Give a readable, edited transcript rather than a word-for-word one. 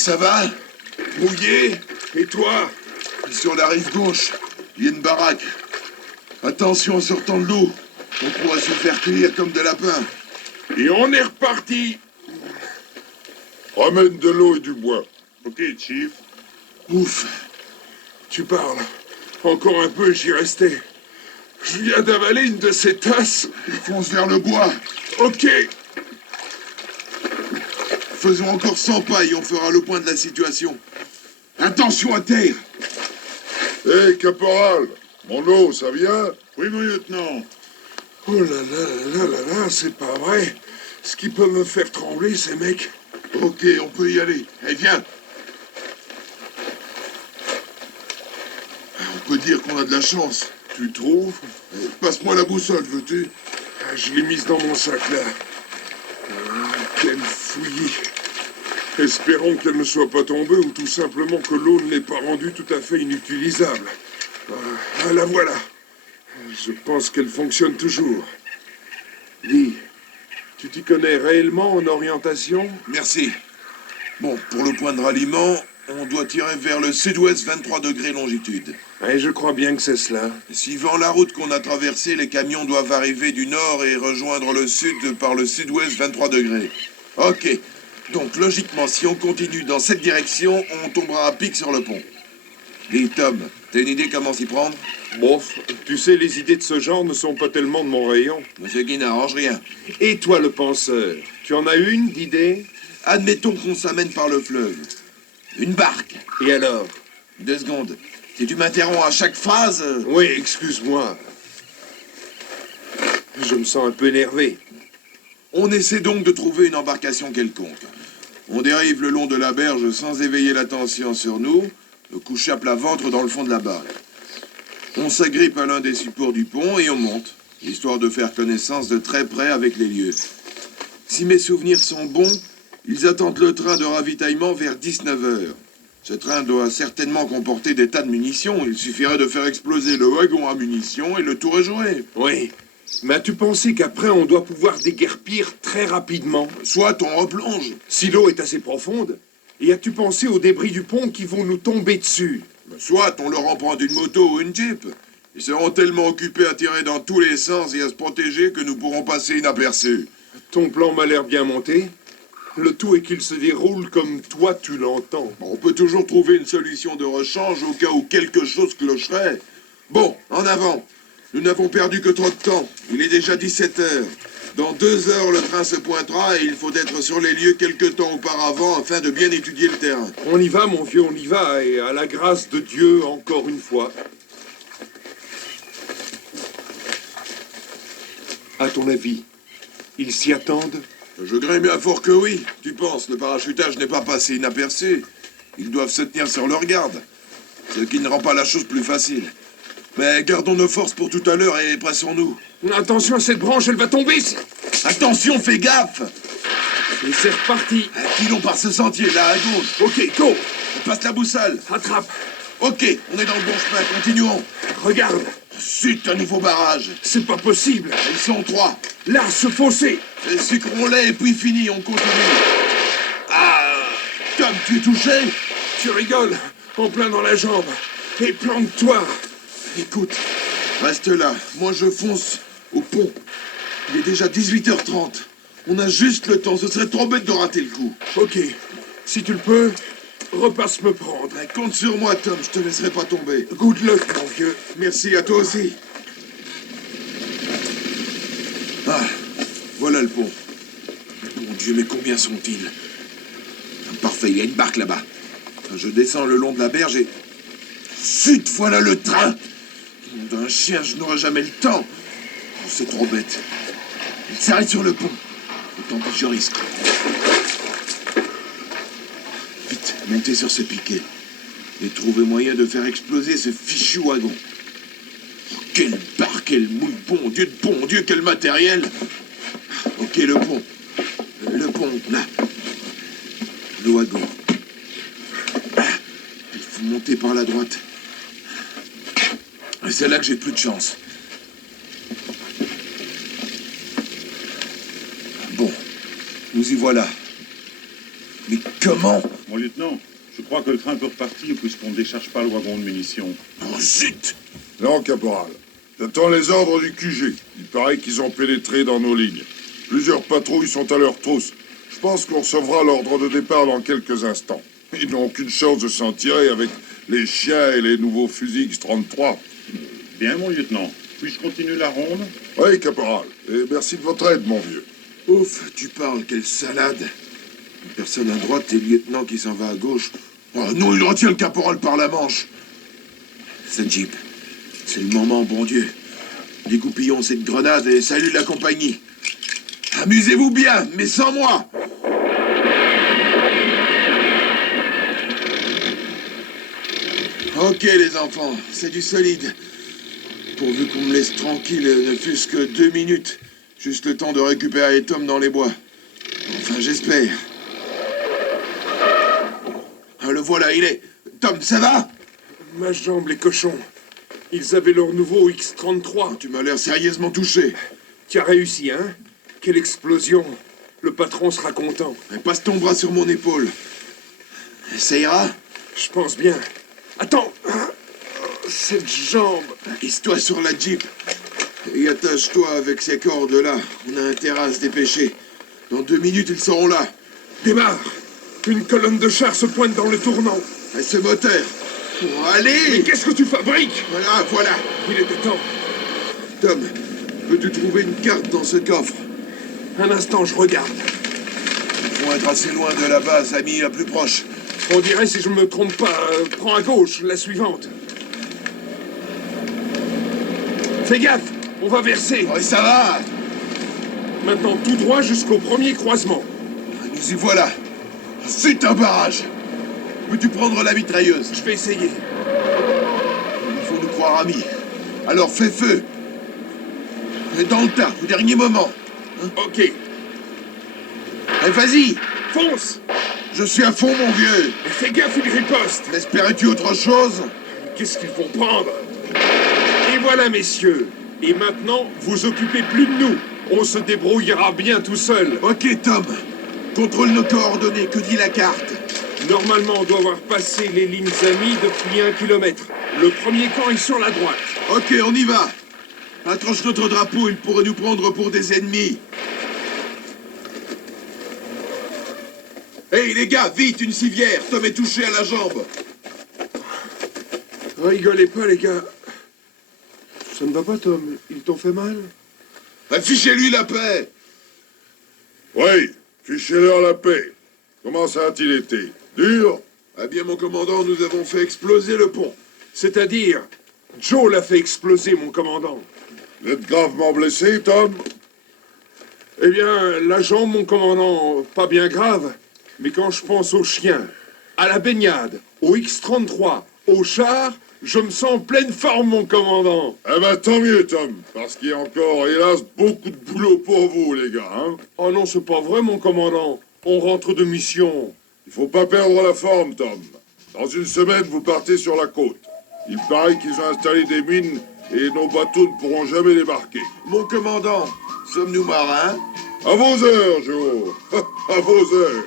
Ça va? Mouillé? Et toi? Sur la rive gauche, il y a une baraque. Attention en sortant de l'eau. On pourrait se faire cueillir comme des lapins. Et on est reparti. Ramène de l'eau et du bois. Ok, Chief. Ouf. Tu parles. Encore un peu, j'y restais. Je viens d'avaler une de ces tasses. Fonce vers le bois. Ok. Faisons encore 100 pas et on fera le point de la situation. Attention à terre. Hé, caporal. Mon eau, ça vient? Oui, mon lieutenant. Oh là là là là là, c'est pas vrai. Ce qui peut me faire trembler, ces mecs. Ok, on peut y aller. Eh, viens. On peut dire qu'on a de la chance. Tu trouves? Passe-moi la boussole, veux-tu? Ah, je l'ai mise dans mon sac, là. Ah, quelle fouillie. Espérons qu'elle ne soit pas tombée ou tout simplement que l'eau ne l'ait pas rendue tout à fait inutilisable. Ah, la voilà. Je pense qu'elle fonctionne toujours. Dis, tu t'y connais réellement en orientation? Merci. Bon, pour le point de ralliement, on doit tirer vers le sud-ouest 23 degrés longitude. Et je crois bien que c'est cela. Suivant la route qu'on a traversée, les camions doivent arriver du nord et rejoindre le sud par le sud-ouest 23 degrés. Ok. Donc, logiquement, si on continue dans cette direction, on tombera à pic sur le pont. Dis, Tom, t'as une idée comment s'y prendre? Bof, tu sais, les idées de ce genre ne sont pas tellement de mon rayon. Monsieur Guy n'arrange rien. Et toi, le penseur, tu en as une d'idée? Admettons qu'on s'amène par le fleuve. Une barque. Et alors? 2 secondes. Si tu m'interromps à chaque phrase... Oui, excuse-moi. Je me sens un peu énervé. On essaie donc de trouver une embarcation quelconque. On dérive le long de la berge sans éveiller l'attention sur nous, le couche à plat ventre dans le fond de la barque. On s'agrippe à l'un des supports du pont et on monte, histoire de faire connaissance de très près avec les lieux. Si mes souvenirs sont bons, ils attendent le train de ravitaillement vers 19 h. Ce train doit certainement comporter des tas de munitions. Il suffirait de faire exploser le wagon à munitions et le tour est joué. Oui. Mais as-tu pensé qu'après, on doit pouvoir déguerpir très rapidement? Soit on replonge. Si l'eau est assez profonde. Et as-tu pensé aux débris du pont qui vont nous tomber dessus? Soit on leur emprunte une moto ou une jeep. Ils seront tellement occupés à tirer dans tous les sens et à se protéger que nous pourrons passer inaperçus. Ton plan m'a l'air bien monté. Le tout est qu'il se déroule comme toi tu l'entends. On peut toujours trouver une solution de rechange au cas où quelque chose clocherait. Bon, en avant. Nous n'avons perdu que trop de temps. Il est déjà 17 h. Dans 2 heures, le train se pointera et il faut être sur les lieux quelque temps auparavant afin de bien étudier le terrain. On y va, mon vieux, on y va, et à la grâce de Dieu, encore une fois. À ton avis, ils s'y attendent? Je crains bien fort que oui. Tu penses, le parachutage n'est pas passé inaperçu. Ils doivent se tenir sur leur garde. Ce qui ne rend pas la chose plus facile. Mais gardons nos forces pour tout à l'heure et pressons-nous. Attention à cette branche, elle va tomber. Attention, fais gaffe! Et c'est reparti. Filons par ce sentier, là, à gauche. Ok, go. On passe la boussole. Attrape. Ok, on est dans le bon chemin, continuons. Regarde. Chut, un nouveau barrage. C'est pas possible. Ils sont 3. Là, ce fossé. Sucrons-les et puis fini, on continue. Ah! Tom, tu es touché? Tu rigoles. En plein dans la jambe. Et plante-toi. Écoute, reste là. Moi, je fonce au pont. Il est déjà 18 h 30. On a juste le temps. Ce serait trop bête de rater le coup. Ok. Si tu le peux, repasse me prendre. Ben, compte sur moi, Tom. Je te laisserai pas tomber. Good luck, mon vieux. Merci à toi aussi. Ah, voilà le pont. Mon Dieu, mais combien sont-ils? Parfait, il y a une barque là-bas. Je descends le long de la berge et... Chut, voilà le train! D'un chien, je n'aurai jamais le temps. Oh, c'est trop bête. Il s'arrête sur le pont. Autant pas que je risque. Vite, montez sur ce piquet. Et trouvez moyen de faire exploser ce fichu wagon. Oh, quelle barque, quelle mouille, bon Dieu, quel matériel! Ok, le pont. Le pont, là. Le wagon. Ah, il faut monter par la droite. Et c'est là que j'ai plus de chance. Bon, nous y voilà. Mais comment? Mon lieutenant, je crois que le train peut repartir puisqu'on ne décharge pas le wagon de munitions. Oh, zut! Non, caporal. J'attends les ordres du QG. Il paraît qu'ils ont pénétré dans nos lignes. Plusieurs patrouilles sont à leur trousse. Je pense qu'on recevra l'ordre de départ dans quelques instants. Ils n'ont aucune chance de s'en tirer avec les chiens et les nouveaux fusils X-33. Bien, mon lieutenant. Puis-je continuer la ronde? Oui, caporal. Et merci de votre aide, mon vieux. Ouf, tu parles, quelle salade. Une personne à droite et le lieutenant qui s'en va à gauche. Oh non, il retient le caporal par la manche. Cette Jeep, c'est le moment, bon Dieu. Découpillons cette grenade et salut la compagnie. Amusez-vous bien, mais sans moi. Ok les enfants, c'est du solide. Pourvu qu'on me laisse tranquille, ne fût-ce que 2 minutes. Juste le temps de récupérer Tom dans les bois. Enfin, j'espère. Ah, le voilà, il est... Tom, ça va? Ma jambe, les cochons. Ils avaient leur nouveau X-33. Tu m'as l'air sérieusement touché. Tu as réussi, hein? Quelle explosion. Le patron sera content. Passe ton bras sur mon épaule. Ça ira? Je pense bien. Attends. Cette jambe. Hisse-toi sur la Jeep. Et attache-toi avec ces cordes-là. On a intérêt à se dépêcher. Dans 2 minutes, ils seront là. Démarre. Une colonne de chars se pointe dans le tournant. Et ce moteur. Oh, allez! Mais qu'est-ce que tu fabriques? Voilà, voilà. Il était temps. Tom, peux-tu trouver une carte dans ce coffre? Un instant, je regarde. Ils vont être assez loin de la base, ami la plus proche. On dirait, si je me trompe pas, prends à gauche, la suivante. Fais gaffe, on va verser. Oh, et ça va! Maintenant, tout droit jusqu'au premier croisement. Nous y voilà. C'est un barrage. Peux-tu prendre la mitrailleuse? Je vais essayer. Il faut nous croire amis. Alors fais feu. Mais dans le tas, au dernier moment. Ok, Allez, vas-y. fonce. Je suis à fond, mon vieux. Et fais gaffe, il riposte. Espérais-tu autre chose? Qu'est-ce qu'ils vont prendre? Et voilà, messieurs. Et maintenant, vous occupez plus de nous. On se débrouillera bien tout seul. Ok, Tom. Contrôle nos coordonnées. Que dit la carte? Normalement, on doit avoir passé les lignes amies depuis 1 kilomètre. Le premier camp est sur la droite. Ok, on y va. Accroche notre drapeau, ils pourraient nous prendre pour des ennemis. Hey les gars, vite, une civière. Tom est touché à la jambe. Rigolez pas, les gars. Ça ne va pas, Tom. Ils t'ont fait mal? Affichez-lui la paix. Oui, fichez-leur la paix. Comment ça a-t-il été? Dur? Eh bien, mon commandant, nous avons fait exploser le pont. C'est-à-dire, Joe l'a fait exploser, mon commandant. Vous êtes gravement blessé, Tom? Eh bien, la jambe, mon commandant, pas bien grave. Mais quand je pense aux chiens, à la baignade, au X-33, au char, je me sens en pleine forme, mon commandant. Eh ben, tant mieux, Tom, parce qu'il y a encore, hélas, beaucoup de boulot pour vous, les gars, hein? Oh non, c'est pas vrai, mon commandant. On rentre de mission. Il faut pas perdre la forme, Tom. Dans une semaine, vous partez sur la côte. Il paraît qu'ils ont installé des mines et nos bateaux ne pourront jamais débarquer. Mon commandant, sommes-nous marins? À vos heures, Joe. À vos heures.